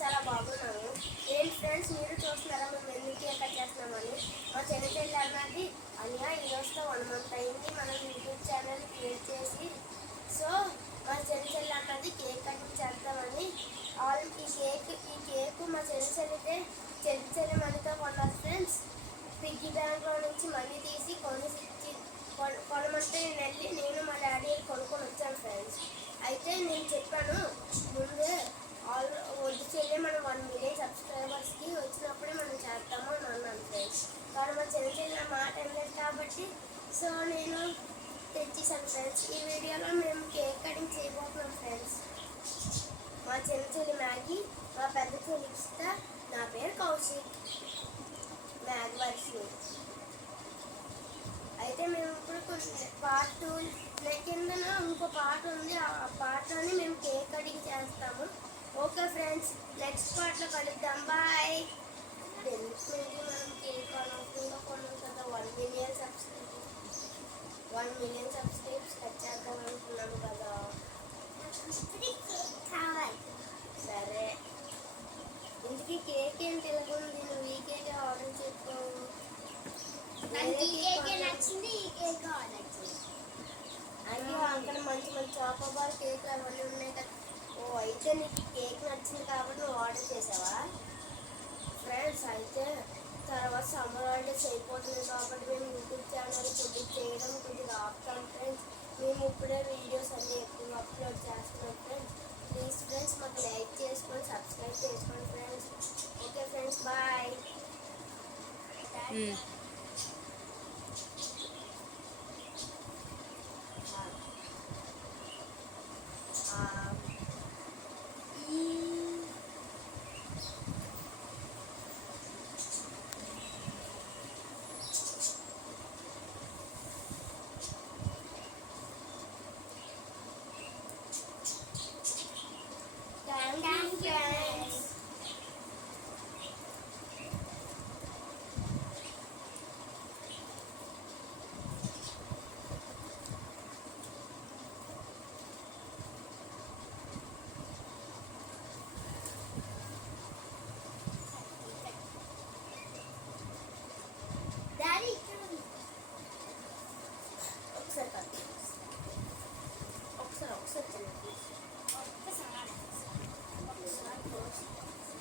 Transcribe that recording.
చాలా బాగున్నాను. ఏంటి ఫ్రెండ్స్ మీరు చూస్తున్నారా మేము ఎందుకు కేక్ కట్ చేస్తున్నామని? మా చెల్లి అన్నది అనియా ఈ రోజుతో 1 మంత్ అయింది మనం యూట్యూబ్ ఛానల్ క్రియేట్ చేసి. సో మా చెల్లి అన్నది కేక్ కటింగ్ చేద్దామని ఈ కేక్ మా చెల్లితే చెల్లి మనీతో కొన్నారు ఫ్రెండ్స్. పిగ్గీ బ్యాంక్లో నుంచి మనీ తీసి కొనమంటే నేను మా డాడీ కొనుక్కొని వచ్చాను ఫ్రెండ్స్. అయితే నేను చెప్పాను ముందే వద్దు చెల్లి మనం 1 మిలియన్ సబ్స్క్రైబర్స్కి వచ్చినప్పుడే మనం చేస్తాము అని అన్నాను ఫ్రెండ్స్. కానీ మా చెల్లి మాట అనలేదు కాబట్టి సో నేను తెచ్చేసాను ఫ్రెండ్స్. ఈ వీడియోలో మేము కేక్ కటింగ్ చేయబోతున్నాం ఫ్రెండ్స్. మా చెల్లి మ్యాగీ, మా పెద్ద చెల్లి ఇస్తా, నా పేరు కౌశిక్, మ్యాగ్ వర్షి. అయితే మేము ఇప్పుడు పార్ట్ 2 కిందన ఇంకో పార్ట్ ఉంది. ఆ పార్ట్లోని మేము కేక్ కటింగ్ చేస్తాము. ఓకే ఫ్రెండ్స్, నెక్స్ట్ పార్ట్లో కలుద్దాం. బాయ్. తెలుసుకుంటే మనం కేక్ అనుకుంటూ కొన్నాం కదా 1 మిలియన్ సబ్స్క్రైబ్స్ కట్ చేద్దాం అనుకున్నాము కదా. సరే, ఇంటికి కేక్ ఏం తెలుగుంది, నువ్వు ఈ కేక్ ఆర్డర్ చేసుకోవు. అయ్యో అక్కడ మంచి చాకోబార్ కేక్లు అవన్నీ ఉన్నాయి కదా. ఓ అయితే నీకు కేక్ నచ్చింది కాబట్టి నువ్వు ఆర్డర్ చేసావా ఫ్రెండ్స్? అయితే తర్వాత సమ్మర్ హాలిడేస్ అయిపోతుంది కాబట్టి మేము యూట్యూబ్ ఛానల్ చేయడం కొద్దిగా ఆపుతాం ఫ్రెండ్స్. మేము ఇప్పుడే వీడియోస్ అన్నీ ఎక్కువ అప్లోడ్ చేస్తున్నాం ఫ్రెండ్స్. ప్లీజ్ ఫ్రెండ్స్ మాకు లైక్ చేసుకొని సబ్స్క్రైబ్ చేసుకోండి ఫ్రెండ్స్. Okay friends, bye.